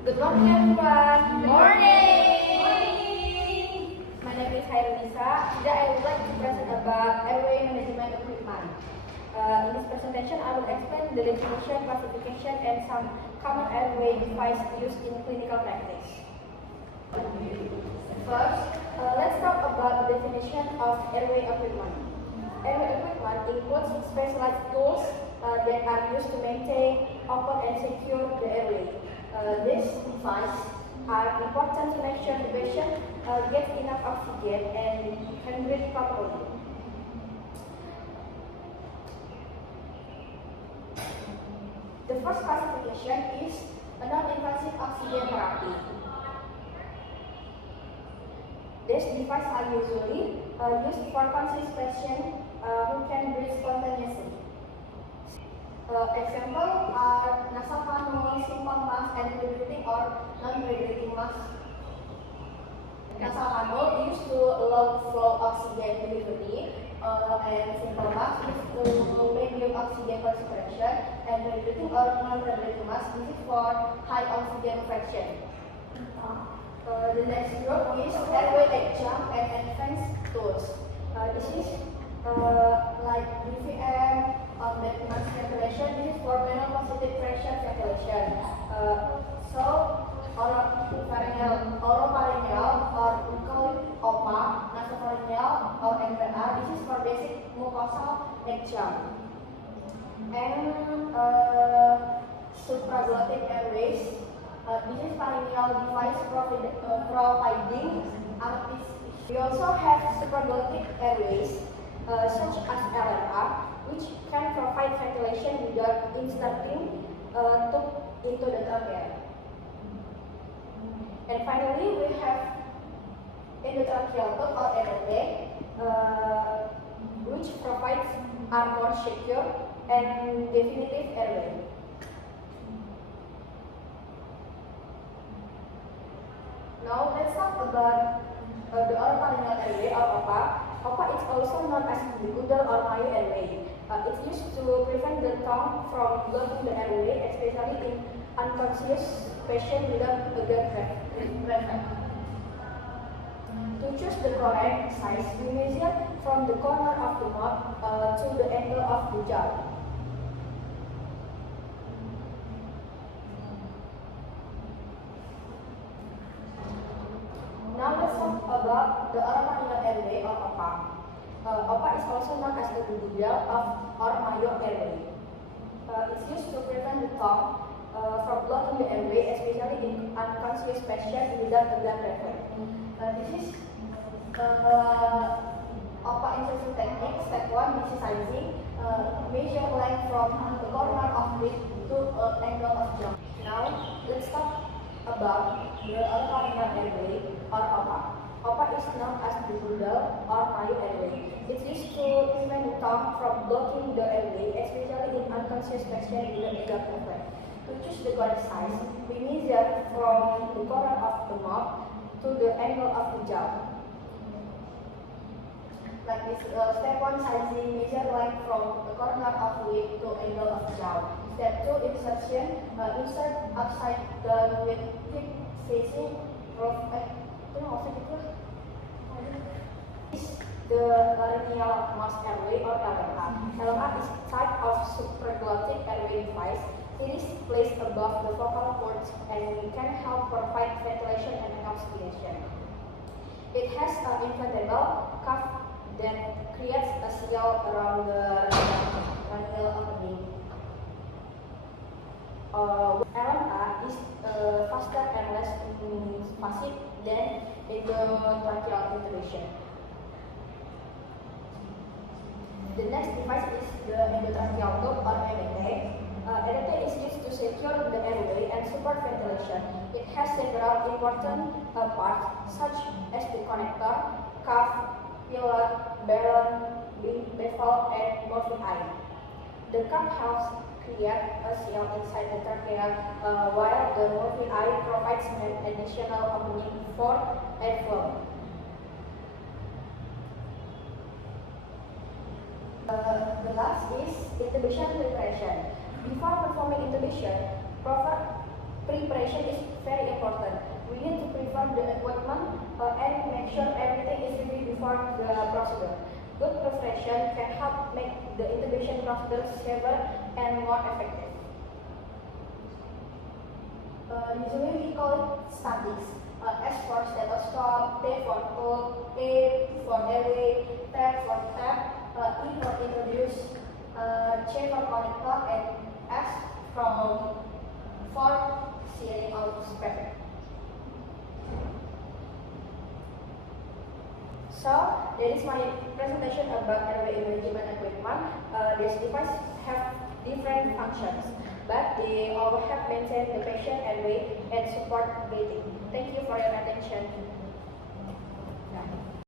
Good morning, everyone. Morning. My name is Hairunisa. Today I would like to present about airway management equipment. In this presentation, I will explain the definition, classification, and some common airway devices used in clinical practice. First, let's talk about the definition of airway equipment. Airway equipment includes specialized tools that are used to maintain, open, and secure the airway. These devices are important to make sure the patient gets enough oxygen and can breathe properly. The first classification is a non-invasive oxygen therapy. These devices are usually used for conscious patients who can breathe spontaneously. Examples are nasopharyngeal, simple mask, and rebreathing or non-rebreathing mask. Nasopharyngeal used to allow flow oxygen delivery, and simple mask used to reduce oxygen concentration, and rebreathing or non-rebreathing mask is for high oxygen fraction. The next group is airway adjunct and advanced tools. This is like BVM, mass ventilation. This is for manual positive pressure ventilation. So, oropharyngeal, or we call it OPA, nasopharyngeal or NPA. This is for basic mucosal adjunct. And supraglottic airways. This is pharyngeal device providing artificial. We also have supraglottic airways, such as LMR, which can provide ventilation without inserting tube into the trachea. And finally, we have endotracheal tube or ETT, which provides a more secure and definitive airway. Now let's talk about the oropharyngeal airway or OPA. OPA is also known as the Goodell or Mayo airway. It's used to prevent the tongue from blocking the airway, especially in unconscious patients without a good reflex. To choose the correct size, we measure from the corner of the mouth to the angle of the jaw. Now let's talk about the oropharyngeal airway or OPA. OPA is also known as the Goodell or Mayo airway. It's used to prevent the tongue from blocking the airway, especially in unconscious patients without a blood reflex. This is OPA insertion technique. Step 1, sizing. Measure length from the corner of lip to angle of jaw. Now let's talk about the oropharyngeal airway or OPA. OPA is known as the Goodell or Mayo airway. It's used to prevent the tongue from blocking the airway, especially in unconscious patients with a blood reflex. To choose the correct size, we measure from the corner of the mouth to the angle of the jaw. Like this, step 1, sizing, measure length from the corner of lip to angle of jaw. Step 2, insertion, insert upside down with hip facing the laryngeal mask airway or LMR. LMR is a type of supraglottic airway device. It is placed above the vocal cords and can help provide ventilation and oxygenation. It has an inflatable cuff that creates a seal around the laryngeal opening. LMR is faster and less invasive than endotracheal intubation. The next device is the endotracheal tube or ETT. ETT is used to secure the airway and support ventilation. It has several important parts such as the connector, cuff, pillar, balloon, baffle, and morphine eye. The cuff helps create a seal inside the trachea, while the morphine eye provides an additional opening for airflow. The last is intubation preparation. Before performing intubation, proper preparation is very important. We need to prepare the equipment and make sure everything is ready before the procedure. Good preparation can help make the intubation procedure safer and more effective. Usually we call it statics. S for stethoscope, T for hook, A for airway, T for tap, E for introduce, C for connector, and S for sealing or spec. So that is my presentation about airway management equipment. These devices have different functions, but they all help maintain the patient airway and support breathing. Thank you for your attention.